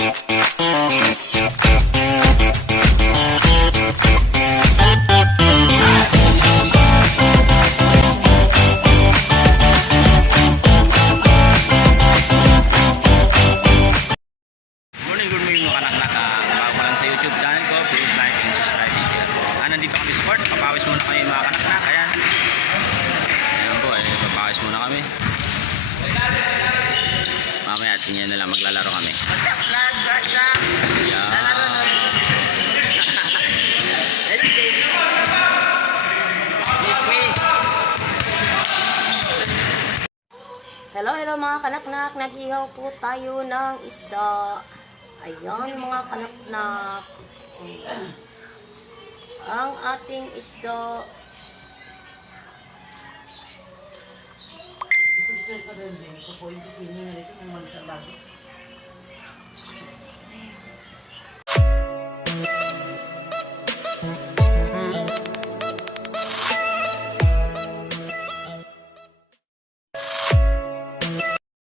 Morning mga kanaknak. Bago pa lang sa YouTube channel ko, please like and subscribe and share. Nandito kami sa court. Papawis muna kami mga kanaknak. Ayan. Ayan po, papawis muna kami. Mamaya tingnan na lang, maglalaro kami. Hello, hello mga kanaknak. Nag-ihaw po tayo ng isda. Ayan mga kanaknak. Ang ating isda. Subscribe ka din. Ito po yung pipili na rin kung magsabago.